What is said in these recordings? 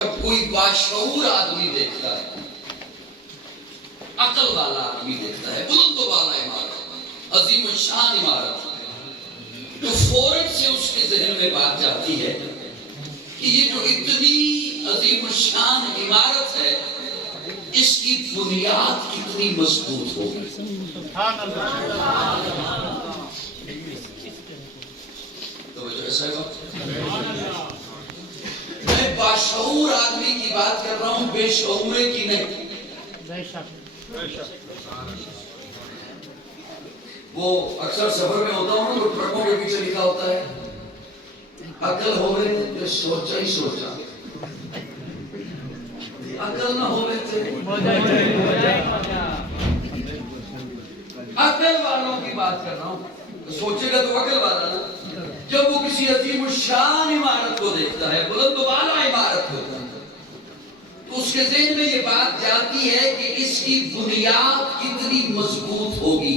کوئی باشعور آدمی دیکھتا ہے، عقل والا آدمی دیکھتا ہے، بلند و بالا عمارت، عظیم الشان عمارت، تو فوراً سے اس کے ذہن میں بات جاتی ہے کہ یہ جو اتنی عظیم الشان عمارت ہے اس کی بنیاد کتنی مضبوط ہوگی۔ توجہ ایسا ہے بات؟ میں باشعور آدمی کی بات کر رہا ہوں، بے شعورے کی نہیں۔ وہ اکثر سفر میں ہوتا ہوں تو ٹرکوں کے پیچھے لکھا ہوتا ہے عقل ہوئے تو سوچا ہی سوچا، عقل نہ ہوئے تو عقل والوں کی بات کر رہا ہوں، سوچے گا تو عقل والا نا۔ جب وہ کسی عظیم الشان عمارت کو دیکھتا ہے، بلند و بالا عمارت کو، تو اس کے ذہن میں یہ بات جاتی ہے کہ اس کی بنیاد کتنی مضبوط ہوگی۔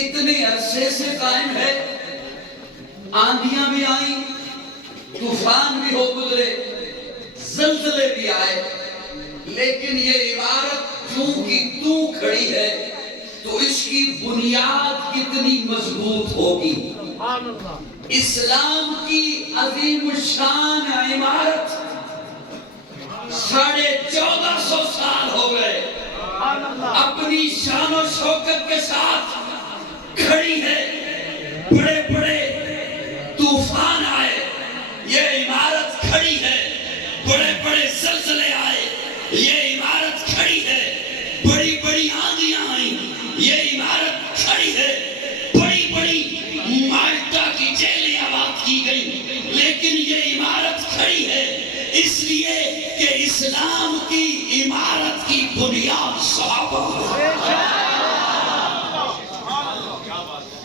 اتنے عرصے سے قائم ہے، آندھیاں بھی آئیں، طوفان بھی ہو گزرے، زلزلے بھی آئے، لیکن یہ عمارت جو کی تو کھڑی ہے تو اس کی بنیاد کتنی مضبوط ہوگی۔ اسلام کی عظیم الشان عمارت 1450 سال ہو گئے، اپنی شان و شوکت کے ساتھ کھڑی ہے۔ بڑے بڑے طوفان آئے، یہ عمارت کھڑی ہے۔ بڑے بڑے زلزلے آئے، یہ عمارت کھڑی ہے۔ بڑی بڑی آندھیاں آئیں، یہ عمارت کھڑی ہے۔ بڑی بڑی مالٹا کی جیلیں آباد کی گئی، لیکن یہ عمارت کھڑی ہے، اس لیے کہ اسلام کی عمارت کی بنیاد صحابہ ہے۔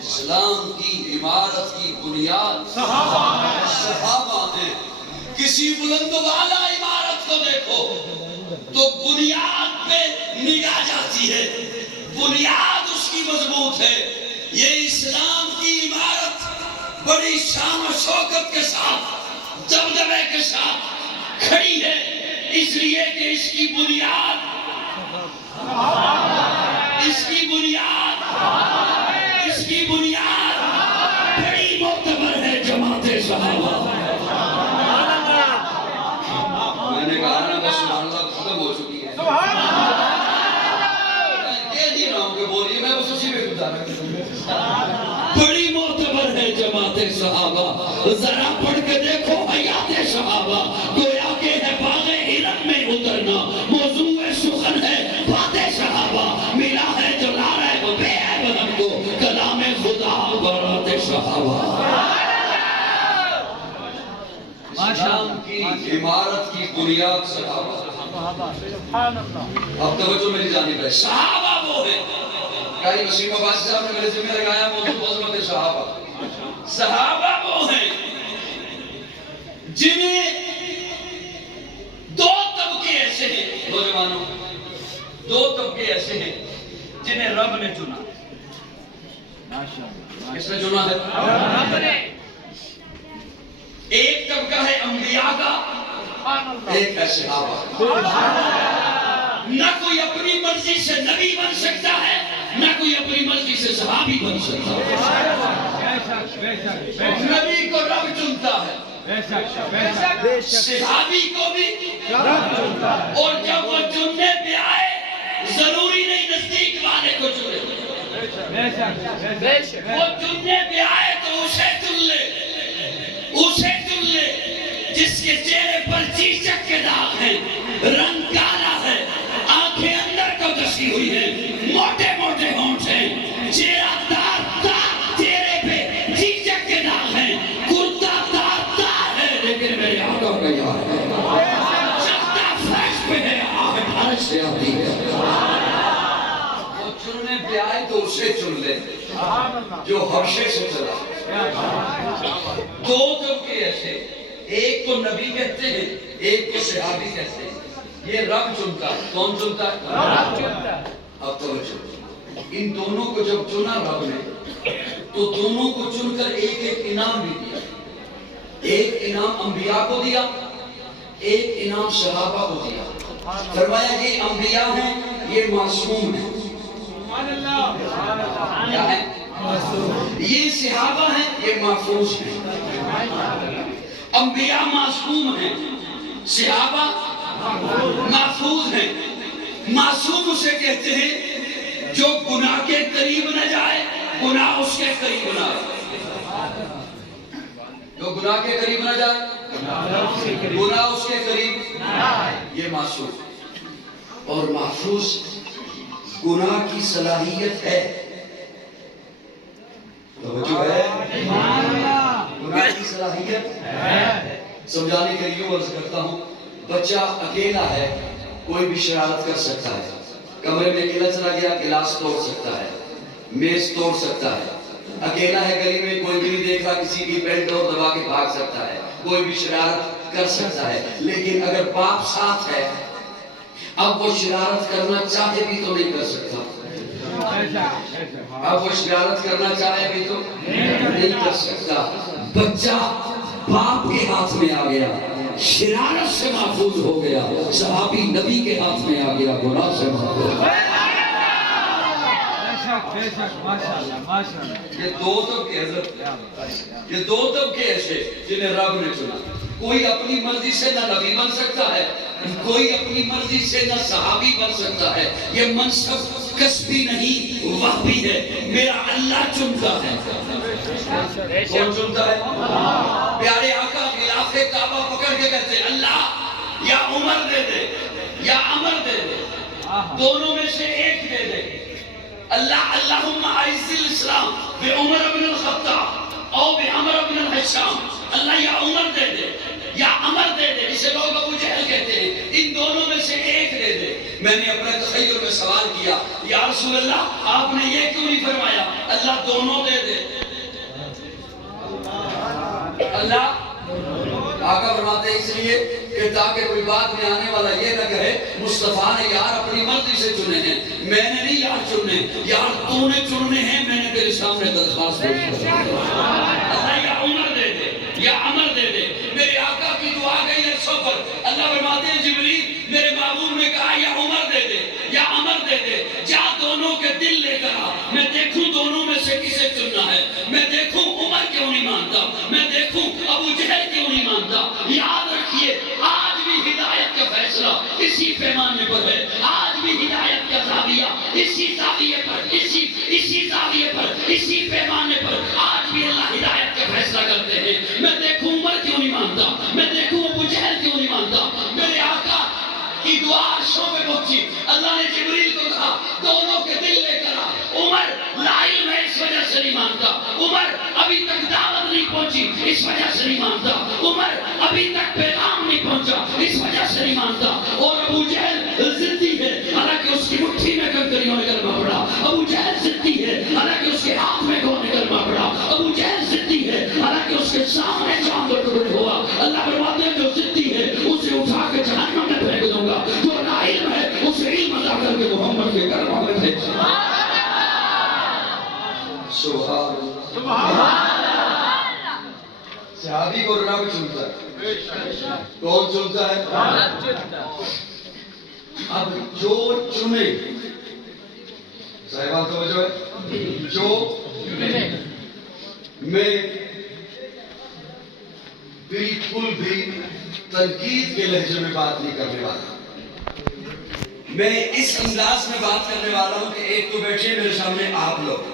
اسلام کی عمارت کی بنیاد صحابہ ہیں۔ کسی بلند و بالا عمارت کو دیکھو تو بنیاد پہ نگاہ جاتی ہے، بنیاد اس کی مضبوط ہے۔ یہ اسلام کی عمارت بڑی شان و شوکت کے ساتھ، دبدبے کے ساتھ کھڑی ہے، اس لیے کہ اس کی بنیاد بڑی معتبر ہے، جماعت صحابہ۔ میں نے کہا نا بس سبحان اللہ ختم ہو چکی ہے، میں کہہ دی رہا ہوں کہ بولیے، میں بس اسی میں گزارا۔ بڑی معتبر ہے جماعت صحابہ، ذرا پڑھ کے دیکھو حیات صحابہ، گویا کہ ہے باغ علم میں اترنا، موضوع سخن ہے بات صحابہ، ملا ہے جو نعرہ بے عیب ہم کو، کلام خدا بارات صحابہ۔ اسلام کی عمارت کی بنیاد صحابہ۔ اب توجہ میری جانب ہے، صحابہ وہ ہیں، قاری وسیم عباسی صاحب نے میرے ذمہ لگایا موضوع عظمت صحابہ۔ صحابہ وہ ہیں جنہیں دو طبقے ایسے ہیں، نوجوانوں، دو طبقے ایسے ہیں جنہیں رب نے چنا۔ کس نے چنا ہے؟ رب نے۔ ایک طبقہ ہے انبیاء کا، ایک ہے صحابہ۔ نہ کوئی اپنی مرضی سے نبی بن سکتا ہے، نہ کوئی اپنی مرضی سے صحابی بن سکتا ہے۔ نبی کو رب چنتا ہے، صحابی کو بھی رب چنتا ہے، اور جب وہ چننے پہ آئے ضروری نہیں نزدیک والے کو چنے، وہ چننے پہ آئے تو اسے چن لے، اسے چن لے جس کے چہرے پر چیچک کے داغ ہیں، رنگ کالا ہے، آنکھیں اندر کو دسی ہوئی ہیں، موٹے موٹے ہونٹ ہیں، چہرہ تار تار، چہرے پہ چیچک کے داغ ہیں، کرتا تار تار ہے، لیکن میرے آقا کا یاد ہے، چلتا فریش پہ ہے، آنکھ بھارش سے آتی ہے۔ وہ چننے پہ آئے تو اسے چن لے جو حبشے سے چلا۔ دو طبقے ایسے، ایک کو نبی کہتے ہیں، ایک کو صحابی کہتے ہیں۔ یہ رب چنتا ہے۔ کون چنتا ہے؟ رب چنتا ہے۔ اب توجہ، ان دونوں کو جب چنا رب نے تو دونوں کو چن کر ایک ایک انعام بھی دیا۔ ایک انعام انبیاء کو دیا، ایک انعام صحابہ کو دیا، فرمایا یہ انبیاء ہیں، یہ معصوم ہیں. کیا ہے؟ یہ صحابہ ہیں، یہ محفوظ ہیں. انبیاء معصوم ہیں، صحابہ محفوظ ہیں. معصوم اسے کہتے ہیں جو گناہ کے قریب نہ جائے، گناہ اس کے قریب نہ آئے. جو گناہ کے قریب نہ جائے، گناہ اس کے قریب نہ آئے، یہ معصوم. اور محفوظ گناہ کی صلاحیت ہے. توجہ ہے؟ گناہ کی صلاحیت ہے. سمجھانے کے لیے عرض کرتا ہوں، بچہ اکیلا ہے، کوئی بھی شرارت کر سکتا ہے. کمرے میں اکیلا چلا گیا، گلاس توڑ سکتا ہے، میز توڑ سکتا ہے. اکیلا ہے، گلی میں کوئی بھی نہیں دیکھ رہا، کسی کی بیلٹ اور دبا کے بھاگ سکتا ہے، کوئی بھی شرارت کر سکتا ہے. لیکن اگر باپ ساتھ ہے، اب وہ شرارت کرنا چاہے بھی تو نہیں کر سکتا. اب وہ شرارت کرنا چاہے بھی تو نہیں کر سکتا. بچہ باپ کے ہاتھ میں آ گیا، شرارت سے محفوظ ہو گیا. صحابی نبی کے ہاتھ میں آ گیا، گناہ سے محفوظ. یہ دو طبقے حضرت، یہ دو طبقے ایسے جنہیں رب نے چنا. کوئی اپنی مرضی سے نہ نبی بن سکتا ہے، کوئی اپنی مرضی سے نہ صحابی بن سکتا ہے. یہ منصب کسبی نہیں، وہبی ہے. میرا اللہ چنتا ہے. کون چنتا ہے؟ پیارے آقا غلاف کعبہ پکڑ کے کہتے ہیں اللہ یا عمر دے دے یا عمر دے دے، دونوں میں سے ایک دے دے. اللہ اللہم اعز الاسلام بعمر بن الخطاب او بعمر بن الحشام. اللہ یا عمر دے دے یا عمر دے دے. اسے لوگ ابو جہل کہتے ہیں. ان دونوں میں سے ایک دے دے. میں نے اپنے تخیل میں سوال کیا، یا رسول اللہ آپ نے یہ کیوں نہیں فرمایا اللہ دونوں دے دے؟ اللہ آقا فرماتے ہیں اس لیے کہ تاکہ کوئی بعد میں آنے والا یہ نہ کہے مصطفیٰ نے یار اپنی مرضی سے چنے ہیں، میں نے نہیں یار چننے، یار تو نے چننے ہیں، میں نے تیرے سامنے درخواست دی. اللہ یا عمر دے دے یا عمر دے دے. میرے آقا کی دعا گئی ہے سفر. اللہ فرماتے ہیں جبریل میرے محبوب نے کہا یا عمر دے دے یا عمر دے دے، جا دونوں کے دل لے کر آ، میں دیکھوں دونوں میں سے کسے چننا ہے. میں دیکھوں عمر کیوں نہیں مانتا، میں دیکھوں ابو جہل کیوں نہیں مانتا. یاد رکھیے آج بھی ہدایت کا فیصلہ اسی پیمانے پر ہے. آج بھی ہدایت کا زاویہ اسی زاویے پر، اسی زاویے پر، اسی پیمانے پر آج بھی اللہ ہدایت کا فیصلہ کرتے ہیں. میں دیکھوں عمر کیوں نہیں مانتا، میں دیکھوں ابو جہل کیوں نہیں مانتا. میرے آقا کی دعا عرشوں پہ پہنچی. اللہ نے جبریل کو کہا دونوں کے دل لے کر آ. عمر لا علم ہے اس وجہ سے نہیں مانتا. عمر ابھی تک دعوت نہیں پہنچی اس وجہ سے نہیں مانتا. عمر ابھی تک پیغام نہیں پہنچا اس وجہ سے نہیں مانتا. اور ابو جہل ضدی ہے، حالانکہ اس کی مٹھی میں کنکریوں نے کلمہ پڑھا. ابو جہل ضدی ہے، حالانکہ اس کے ہاتھ میں گھونے کلمہ پڑھا. ابو جہل ضدی ہے، حالانکہ اس کے سامنے چاند اور ٹکڑے ہوا. اللہ فرماتے ہیں جو ضدی ہے اسے اٹھا کے جہنم میں پھینک دوں گا، جو ناعلم ہے اسے علم عطا کر کے محمد کے کلمہ میں پھینک دوں گا. سبحان اللہ. صحابی کو رب چنتا ہے. کون چنتا ہے؟ اب جو چنے، صاحبان توجہ ہے، جو میں بالکل بھی تنقید کے لہجے میں بات نہیں کرنے والا. میں اس انداز میں بات کرنے والا ہوں کہ ایک تو بیٹھے میرے سامنے آپ لوگ،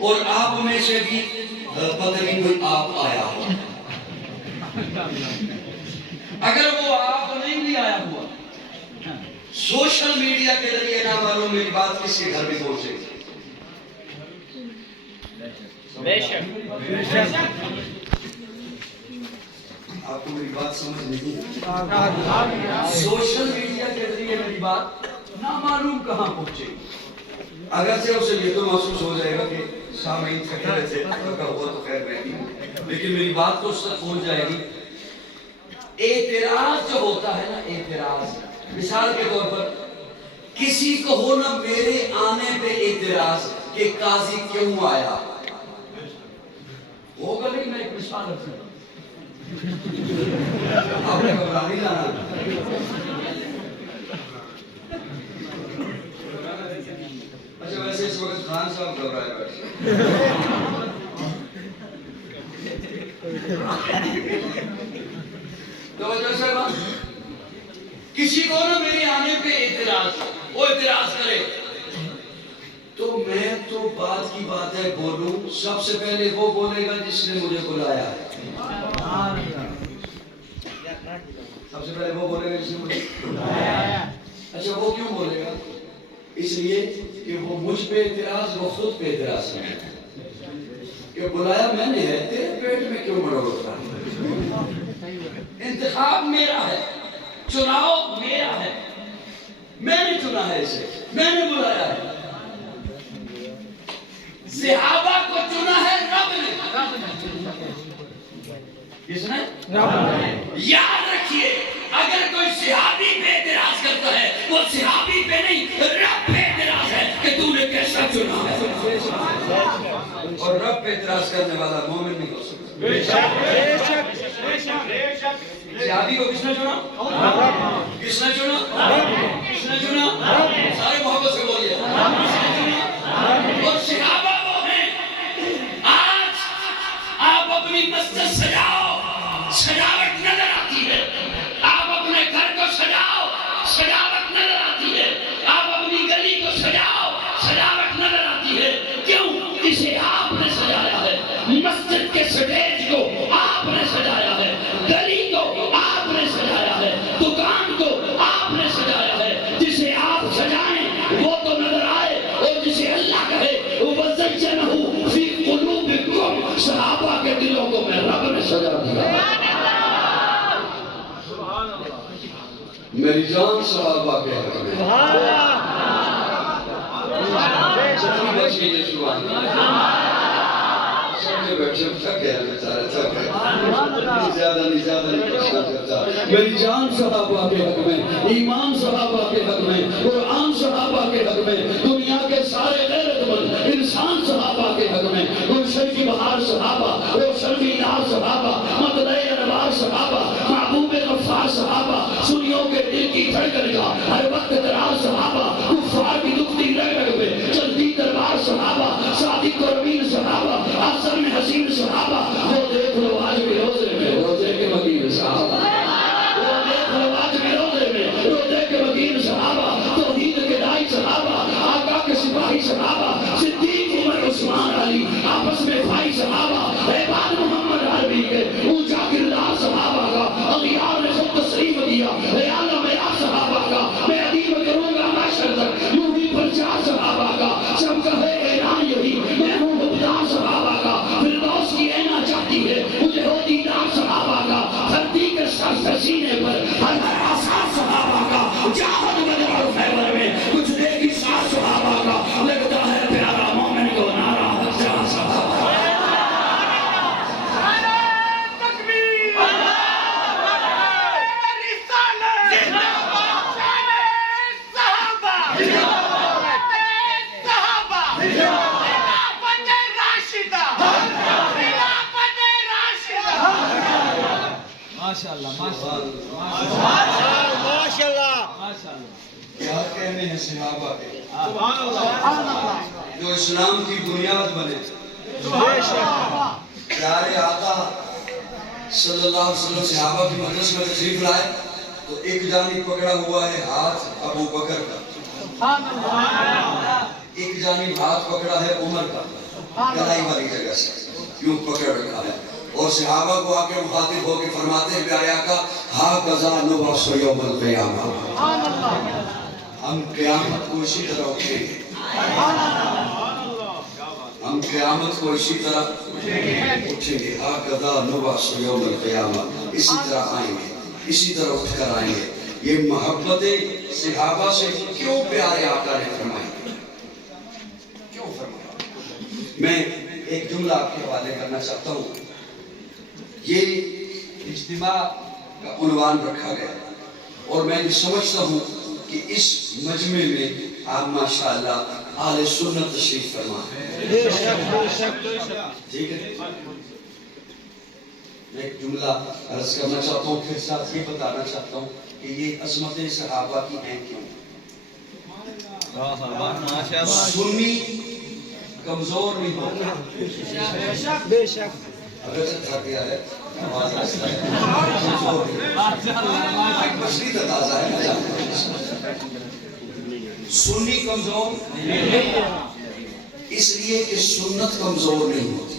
اور آپ میں سے بھی پتہ نہیں کوئی آپ آیا ہوا. اگر وہ آپ نہیں بھی آیا ہوا، سوشل میڈیا کے ذریعے نہ معلوم میری بات کس کے گھر میں پہنچے گی. آپ کو میری بات سمجھ نہیں. سوشل میڈیا کے ذریعے میری بات نہ معلوم کہاں پہنچے گی. اگرچہ اسے یہ تو محسوس ہو جائے گا کہ سامعین تھکے رہے تھے، ہوا تو خیر نہیں، لیکن میری بات تو اس تک پہنچ جائے گی. اعتراض جو ہوتا ہے نا، اعتراض مثال کے طور پر کسی کو ہو نا میرے آنے پہ اعتراض کہ قاضی کیوں آیا، ہوگا نہیں. میں ایک مثال رکھتا ہوں. آپ نے گھبرا نہیں جانا. اچھا ویسے اس وقت خان صاحب گھبرائے بیٹھے. توجہ سے بات, کسی کو نا میرے آنے پہ اعتراض, وہ اعتراض کرے تو میں تو بات کی بات ہے بولوں. سب سے پہلے وہ بولے گا جس نے مجھے بلایا ہے. سب سے پہلے وہ بولے گا جس نے مجھے بلایا ہے. اچھا وہ کیوں بولے گا؟ اس لیے کہ وہ مجھ پہ اعتراض, وہ خود پہ اعتراض کرے کہ بلایا میں نے ہے, تیرے پیٹ میں کیوں مڑ اٹھا. انتخاب میرا ہے, چناؤ میرا ہے, میں نے چنا ہے اسے, میں نے بلایا ہے. صحابہ کو چنا ہے رب نے. کس نے؟ رب نے. یاد رکھیے اگر کوئی صحابی پہ اعتراض کرتا ہے وہ صحابی پہ نہیں رب پہ اعتراض ہے کہ تو نے کیسا چنا ہے. اور رب پہ اعتراض کرنے والا مومن نہیں ہو سکتا. بے شک بے شک بے شک بے شک. صحابی کو کس نے چنا؟ کس نے چنا؟ کس نے چنا؟ سارے محبت سے بولیے. اور صحابہ وہ ہیں. آج آپ اپنی مسجد سجاؤ, سجاوٹ نظر آتی ہے. آپ اپنے گھر کو سجاؤ, سجاوٹ نظر آتی ہے. آپ اپنی گلی کو سجاؤ, سجاوٹ نظر آتی ہے. کیوں؟ اسے آپ نے سجایا ہے. مسجد کے سٹیج کو آپ نے سجایا ہے, گلی کو آپ نے سجایا ہے, دکان کو آپ نے سجایا ہے. جسے آپ سجائیں وہ تو نظر آئے, اور جسے اللہ کہے وَزَيَّنَهُ فِي قُلُوبِكُمْ, صحابہ کے دلوں کو میں رب نے سجا دیا. میری جان صحابہ کے حق میں. جتنی بچ گئی ہے سبحان اللہ. زیادہ نہیں پریشان کرتا. میری جان صحابہ کے حق میں, ایمان صحابہ کے حق میں, قرآن صحابہ کے حق میں, دنیا کے سارے غیرت مند انسان صحابہ کے حق میں, گلشن کی بہار صحابہ, روشن مینار صحابہ, مطلع انوار صحابہ, محبوب غفار صحابہ, سنیوں کے دل کی دھڑکن کا ہر وقت قرار صحابہ, کفار کی دکھتی رگ رگ پہ چلتی تلوار صحابہ, صادق و امین صحابہ, افضل میں حسین صحابہ. وہ دیکھ لو آج بھی روزے میں روزے کے مکین صحابہ. وہ دیکھ لو آج بھی روزے میں روزے کے مکین صحابہ, توحید کے دائی صحابہ, آقا کے سپاہی صحابہ, صدیق عمر عثمان علی آپس میں بھائی صحابہ, عباد محمد عربی کے اونچا کردار صحابہ کا اغیار نے خود تسلیم کیا. اے عالم یا صحابہ کا میں ادیب کروں گا محشر تک یوں ہی پرچار صحابہ کا. سب کا ہے اعلان یہی میں ہوں مبدار صحابہ کا. فردوس کی اینا چاہتی ہے مجھے ہو دیدار صحابہ کا. دھرتی کے سر سینے پر ہر آثار صحابہ کا. جہاد بدر اور خیبر میں کچھ دیکھی ساتھ صحابہ کا. لگتا ہے پیارا مومن کو نعرہ جہاں صحابہ. ماشاءاللہ کیا کہنے ہیں صحابہ کے جو اسلام کی بنیاد بنے. پیارے آقا صلی اللہ علیہ وسلم صحابہ کی مجلس میں تشریف لائے تو ایک جانب پکڑا ہوا ہے ہاتھ ابو بکر کا, ایک جانب ہاتھ پکڑا ہے عمر کا, کلائی والی جگہ سے یوں پکڑ رکھا ہے. اور صحابہ کو آ کے مخاطب ہو کے فرماتے ہیں پیارے آقا ہا قضا نبعث یوم القیامہ, ہم قیامت کو اسی طرح اٹھیں گے. ہم قیامت کو اسی طرح اٹھیں گے. ہا قضا نبعث یوم القیامہ, اسی طرح آئیں گے, اسی طرح اٹھ کر آئیں گے. یہ محبت صحابہ سے کیوں پیارے آقا نے فرمائی, کیوں فرمایا؟ میں ایک جملہ آپ کے حوالے کرنا چاہتا ہوں. یہ اجتماع کا عنوان رکھا گیا اور میں یہ سمجھتا ہوں کہ اس مجمع میں آپ ماشاءاللہ اہل سنت تشریف فرما ہیں. ٹھیک ہے. میں ایک جملہ عرض کرنا چاہتا ہوں، پھر ساتھ یہ بتانا چاہتا ہوں کہ یہ عظمت صحابہ کی ہیں کیوں. سنی کمزور نہیں ہوتا. بے شک اگر سے تھک گیا ہے آواز آہستہ ہے، کمزور نہیں. ایک مچھلی تقاضا ہے، میں جانتا ہوں. سنی کمزور اس لیے کہ سنت کمزور نہیں ہوتی.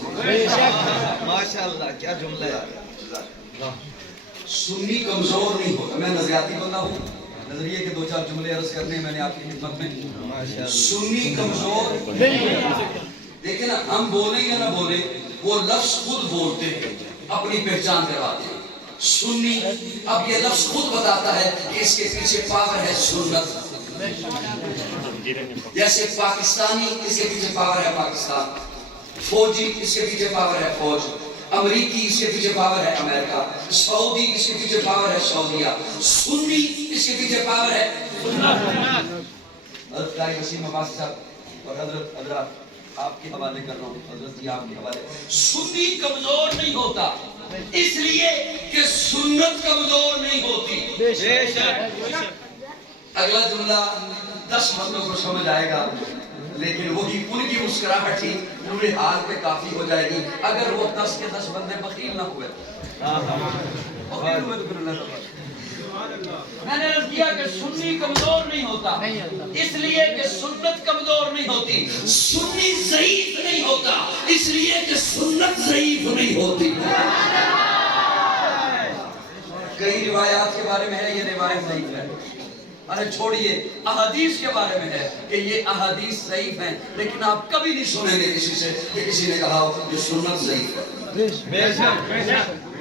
ماشاءاللہ کیا جملہ ہے. سنی کمزور نہیں ہوتا. میں نظریاتی بندہ ہوں، نظریے کے دو چار جملے عرض کرنے ہیں میں نے آپ کی خدمت میں. سنی کمزور دیکھیں نا، ہم بولیں یا نہ بولیں وہ لفظ خود بولتے ہیں، اپنی پہچان کرواتے ہیں. سنی، اب یہ لفظ خود بتاتا ہے کہ اس کے پیچھے پاور ہے سنت. جیسے پاکستانی، اس کے پیچھے پاور ہے پاکستان. فوجی، اس کے پیچھے پاور ہے فوج. امریکی، اس کے پیچھے پاور ہے امریکہ. سعودی، اس کے پیچھے پاور ہے سعودیہ. سنی، اس کے پیچھے پاور ہے حضرت قاری وسیم عباسی صاحب اور حضرت آپ کے حوالے کر رہا ہوں. حضرت جی آپ کے حوالے. سنی کمزور نہیں ہوتا اس لیے کہ سنت کمزور نہیں ہوتی. بے شک. اگلا جملہ 10 بندوں کو سمجھ آئے گا، لیکن وہی ان کی مسکراہٹ ہی پورے حال پہ کافی ہو جائے گی. اگر وہ 10 کے 10 بندے بخیل نہ ہوئے. بخیل ہوئے تو پھر اللہ تعالیٰ. میں نے عرض کیا کہ سنی کمزور نہیں ہوتا اس لیے کہ سنت کمزور نہیں ہوتی. سنی ضعیف نہیں ہوتا اس لیے کہ سنت ضعیف نہیں ہوتی. کئی روایات کے بارے میں ہے یہ روایت ضعیف ہے. ارے چھوڑیے، احادیث کے بارے میں ہے کہ یہ احادیث ضعیف ہیں، لیکن آپ کبھی نہیں سنیں گے کسی سے کہ کسی نے کہا ہو یہ سنت ضعیف ہے. بے شک.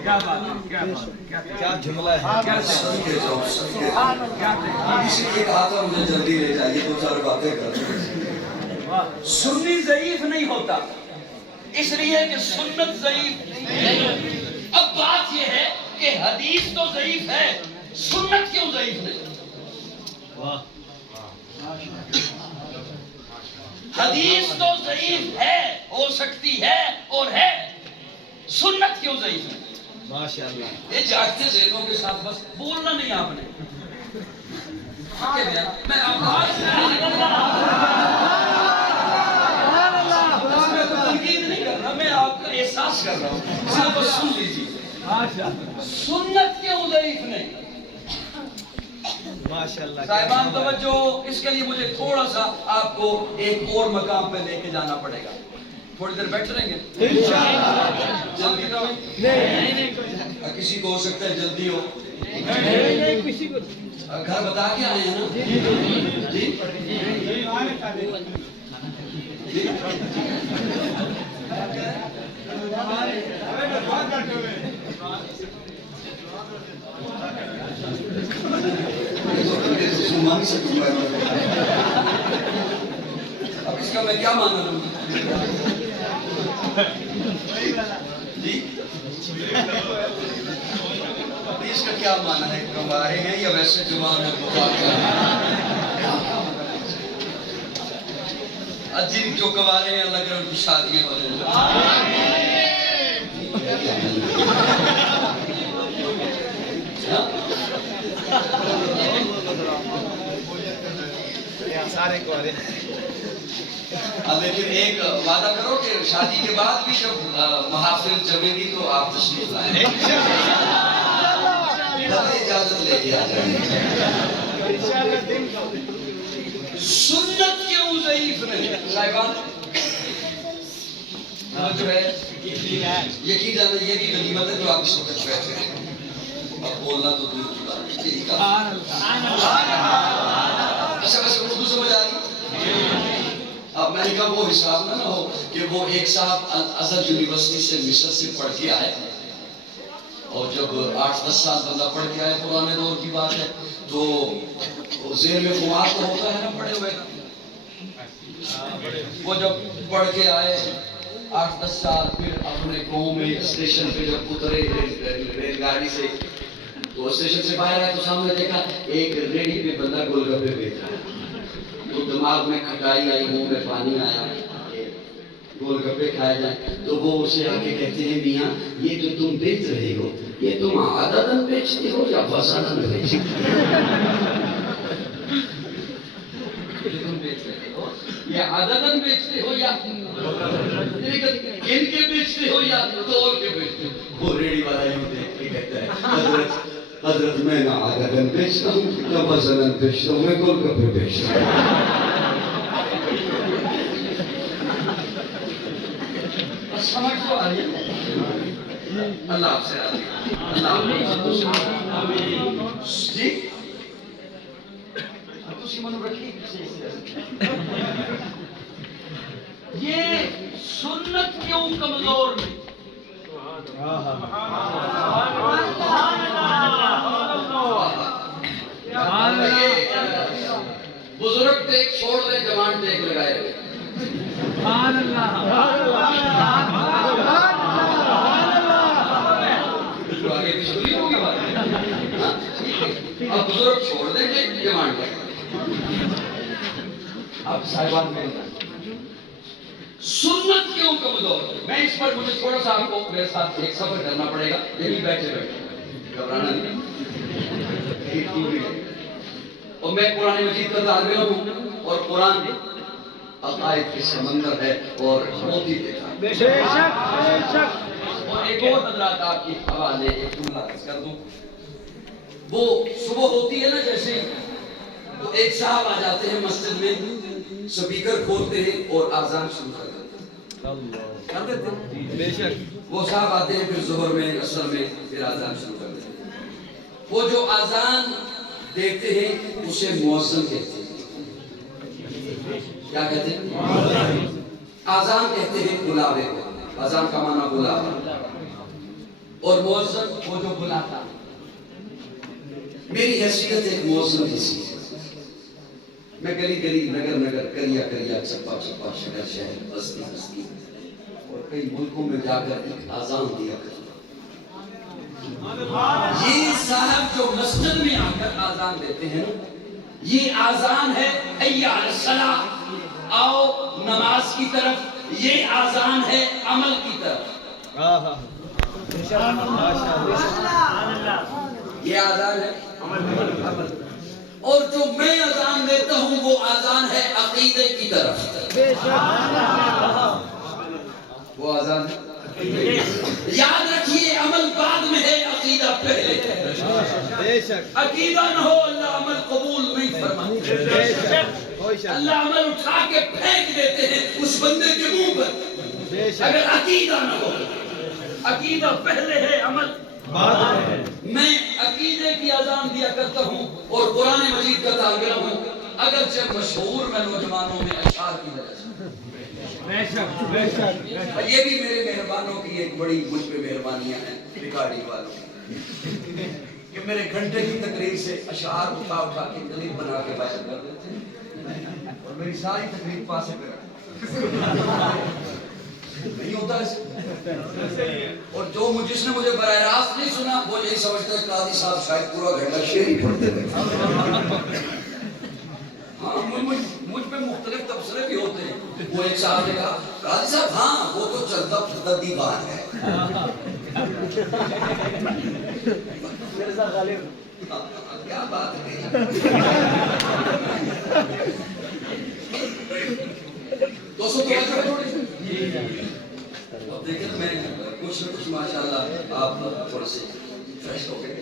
کیا بات ہے، کیا جملہ ہے. صدقے جاؤ، صدقے جاؤ. کسی نے کہا تھا مجھے جلدی لے جائیے، دو چار باتیں کر. سنی ضعیف نہیں ہوتا اس لیے کہ سنت ضعیف نہیں. اب بات یہ ہے کہ حدیث تو ضعیف ہے، سنت کیوں ضعیف نہیں؟ حدیث تو ضعیف ہے، ہو سکتی ہے اور ہے، سنت کیوں ضعیف ہے؟ ماشاءاللہ. یہ جاگتے ذہنوں کے ساتھ بس بولنا نہیں آپ نے. میں آواز تنقید نہیں کر رہا، میں آپ کا احساس کر رہا ہوں. صرف بس سن لیجیے. سنت کیوں ضعیف نہیں؟ ماشاءاللہ. صاحبان توجہ، اس کے لیے مجھے تھوڑا سا آپ کو ایک اور مقام پہ لے کے جانا پڑے گا. تھوڑی دیر بیٹھ رہیں گے انشاءاللہ. جلدی تو نہیں؟ کسی کو ہو سکتا ہے جلدی ہو. گھر بتا کے آئے ہیں نا؟ جی اب اس کا میں کیا مانا لوں؟ جی اس کا کیا مانا ہے؟ کمارے ہیں یا ویسے جوان ہے؟ جن جو کمارے ہیں اللہ کرے ان کی شادیاں ہو جائیں. سارے کو لیکن ایک وعدہ کرو کہ شادی کے بعد بھی جب محافل جمے گی تو آپ تشریف لائیں. اجازت لے کے آ جائیں. سنت کیوں ضعیف نہیں؟ صاحبان جو ہے یقین جانا یہ بھی غنیمت ہے جو آپ اس وقت بیٹھے ہیں. اب بولنا تو دور کی بات ہے. اچھا ویسے اردو سمجھ آ رہی؟ اب میں نے کہا وہ حساب نہ ہو کہ وہ ایک صاحب ازہر یونیورسٹی سے مصر سے پڑھ کے آئے اور جب 8-10 سال بندہ پڑھ کے آئے، پرانے دور کی بات ہے، تو ذہن میں خمار تو ہوتا ہے نا پڑھے ہوئے کا. وہ جب پڑھ کے آئے 8-10 سال، پھر اپنے قوم میں اسٹیشن پہ جب اترے ریل گاڑی سے، تو اسٹیشن سے باہر آئے تو سامنے دیکھا ایک ریڑھی پہ بندہ گول گپے بیچ رہا ہے. تو دماغ میں کھٹائی آئی، منہ میں پانی آیا. گول گپے کھائے جائیں تو وہ اسے آ کے کہتے ہیں میاں یہ جو تم بیچ رہے ہو یہ تم عددن بیچتے ہو یا فسادن بیچتے ہو؟ تم بیچ رہے ہو یا عددن بیچتے ہو یا گن کے بیچتے ہو یا تول کے بیچتے ہو؟ وہ ریڑی والا یوں دیکھ کے کہتا ہے حضرت میں نہ عددن بیچتا ہوں نہ فسادن بیچتا ہوں، میں گول گپے بیچتا ہوں۔ سمجھ تو آ رہی ہے؟ اللہ آپ سے راضی، اللہ آپ سے جی اب تو سیمانو رکھیے یہ سنت کیوں کمزور نہیں؟ بزرگ ٹیک چھوڑ دیں، جوان ٹیک لگائے ہوئے۔ آگے بھی سنی ہوگی بات، اب بزرگ چھوڑ دیں ٹیک جوان ٹیک۔ اب صاحبان میں سنت کیوں کمزور؟ میں اس پر مجھے تھوڑا سا آپ کو میرے ساتھ ایک سفر کرنا پڑے گا، یہی بیٹھے بیٹھے گھبرانا نہیں، اور میں قرآن مجید کا طالب علم ہوں اور قرآن عقائد کے سمندر ہے اور موتی دیتا ہے۔ بے شک اور ایک اور حضرات آپ کی حوالے ایک جملہ کر دوں، وہ صبح ہوتی ہے نا جیسے تو ایک صاحب آ جاتے ہیں مسجد میں، سپیکر کھولتے ہیں اور آذان شروع کر دیتے ہیں۔ بے شک وہ صاحب آتے ہیں پھر ظہر میں عصر میں پھر آذان شروع کر دیتے ہیں۔ وہ جو آذان دیتے ہیں اسے مؤذن کہتے ہیں۔ کیا کہتے ہیں؟ آذان کہتے ہیں بلاوے کو، آذان کا معنی بلاوا، اور مؤذن وہ جو بلاتا۔ میری حیثیت ایک مؤذن کی سی ہے، میں گلی گلی نگر نگر کریا کریا چپا چپا شہر شہر بستی بستی اور کئی ملکوں میں جا کر ایک آذان دیا کرتا۔ یہ صاحب جو مسجد میں آ کر آذان دیتے ہیں یہ آذان ہے حی علی الصلاۃ، آؤ نماز کی طرف، یہ آذان ہے عمل کی طرف۔ یہ آذان ہے عمل، اور جو میں آذان دیتا ہوں وہ آذان ہے عقیدے کی طرف۔ وہ آذان ہے، یاد رکھیے عمل بعد میں ہے، عقیدہ پہلے ہے۔ عقیدہ نہ ہو اللہ عمل قبول نہیں فرماتے، اللہ عمل اٹھا کے پھینک دیتے ہیں اس بندے کے منہ پر اگر عقیدہ نہ ہو۔ عقیدہ پہلے ہے، عمل بعد ہے۔ میں عقیدے کی اذان دیا کرتا ہوں اور قرآن مجید کا طالب علم ہوں، اگرچہ مشہور میں نوجوانوں میں اشعار کی وجہ سے۔ یہ بھی میرے مہربانوں کی ایک بڑی مجھ پہ مہربانیاں ہیں ریکارڈنگ والوں کہ میرے گھنٹے کی تقریر سے اشعار اٹھا اٹھا کے کلپ بنا کے بیان کر دیتے ہیں اور میری ساری تقریر پاسے پہ رکھ نہیں ہوتا ایسے۔ اور جو جس نے مجھے براہ راست نہیں سنا وہ یہی سمجھتا ہے قاضی صاحب شاید پورا گھنٹہ شعر ہی پڑھتے رہے۔ ہاں مجھ پہ مختلف تبصرے بھی ہوتے ہیں۔ وہ ایک صاحب نے کہا قاضی صاحب ہاں وہ تو چلتا پھرتا دیوان ہے۔ کیا بات ہے، دوستو توجہ تھوڑی سی اب دیکھیں میں کچھ نہ کچھ ماشاءاللہ آپ تھوڑے سے فریش ہو گئے۔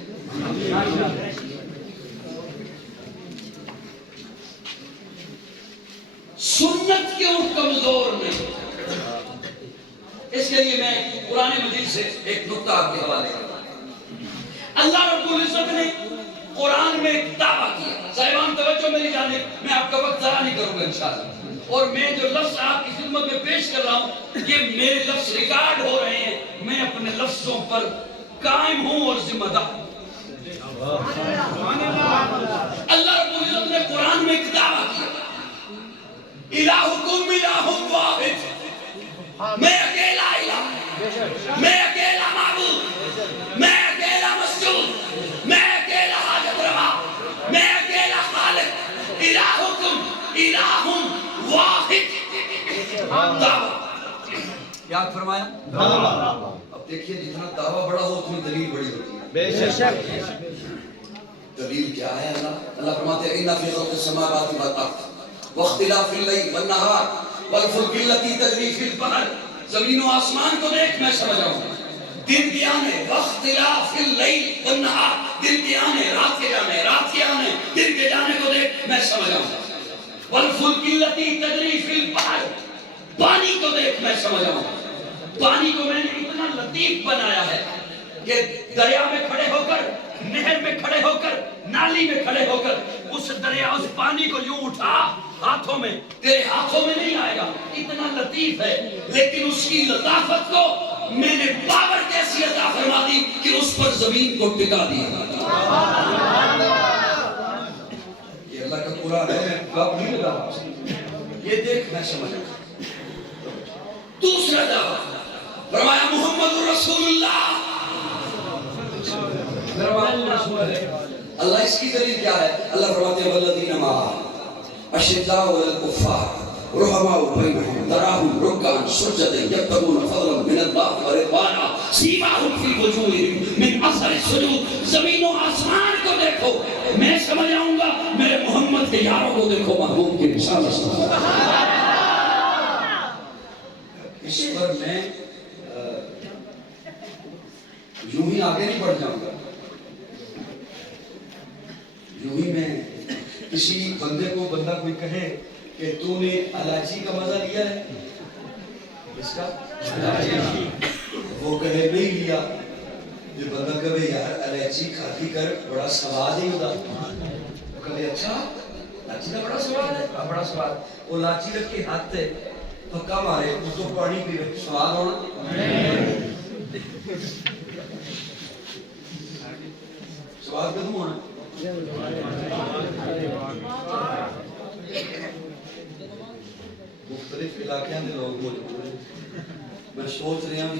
سنت کیوں کمزور نہیں؟ اس کے لیے میں قرآن مجید سے ایک نقطہ آپ کے حوالے کرتا ہوں۔ اللہ رب العزت نے قرآن میں ایک دعویٰ کیا، صاحبان توجہ میری جانب، میں آپ کا وقت ضائع نہیں کروں گا انشاءاللہ، اور میں جو لفظ آپ کی خدمت میں پیش کر رہا ہوں یہ میرے لفظ ریکارڈ ہو رہے ہیں، میں اپنے لفظوں پر قائم ہوں اور ذمہ دار ہوں۔ اللہ رب العزت نے قرآن میں ایک دعویٰ کیا، الہکم الہ واحد، میں اکیلا الہ، میں اکیلا معبود، میں اکیلا مسجود، میں اکیلا حاجت روا، میں اکیلا خالق، الہکم الہ واحد۔ دعویٰ کیا فرمایا؟ اب دیکھیے جتنا دعویٰ بڑا ہو اتنی دلیل بڑی ہوتی ہے. بے شک. دلیل کیا ہے؟ اللہ فرماتے ہیں ان فی خلق السماوات والارض واختلاف اللیل والنہار والفلک التی تجری فی البحر. زمین و آسمان کو دیکھ میں سمجھ رہا ہوں. دن کے آنے واختلاف اللیل والنہار, دن کے آنے رات کے جانے, رات کے آنے دن کے جانے کو دیکھ میں سمجھ رہا ہوں. والفلک التی تجری فی البحر, پانی کو دیکھ میں سمجھ رہا ہوں. پانی کو میں نے اتنا لطیف بنایا ہے کہ دریا میں کھڑے ہو کر, نہر میں کھڑے ہو کر, نالی میں کھڑے ہو کر اس دریا اس پانی کو یوں اٹھا ہاتھوں میں, تیرے ہاتھوں میں نہیں آئے گا, اتنا لطیف ہے. لیکن اس کی لطافت کو میں نے پاور کیسی عطا فرما دی کہ اس پر زمین کو ٹکا دیا. یہ اللہ کا قرآن ہے, میں گپ نہیں لگا رہا ہوں, یہ دیکھ میں سمجھ رہا ہوں. دوسرا دعویٰ فرمایا محمد رسول اللہ. اللہ اس کی دلیل کیا ہے؟ اللہ فرماتے ہیں والذین معه اشداء علی الکفار رحماء بینہم تراہم رکعا سجدا یبتغون فضلا من اللہ ورضوانا سیماہم فی وجوہہم من اثر السجود. زمین و آسمان کو دیکھو میں سمجھ آؤں گا, میرے محمد کے یاروں کو دیکھو محبوب کی رسالت. اس پر میں یوں ہی آگے نہیں بڑھ جاؤں گا. یوں ہی میں کسی بندے کو, بندہ کوئی کہے کہ تو نے الائچی کا مزہ لیا ہے, اس کا وہ کہے نہیں لیا, یہ بندہ کہے یار الائچی کھاتی کر بڑا سواد ہی ہوتا, وہ کہے اچھا لاچی کا بڑا سواد ہے, بڑا سواد. وہ لاچی رکھ کے ہاتھ تے پکا مارے, اس کو پانی پی رہے, سواد ہونا سواد کدوں ہونا. مختلف علاقوں کے لوگ موجود ہیں. میں سوچ رہا ہوں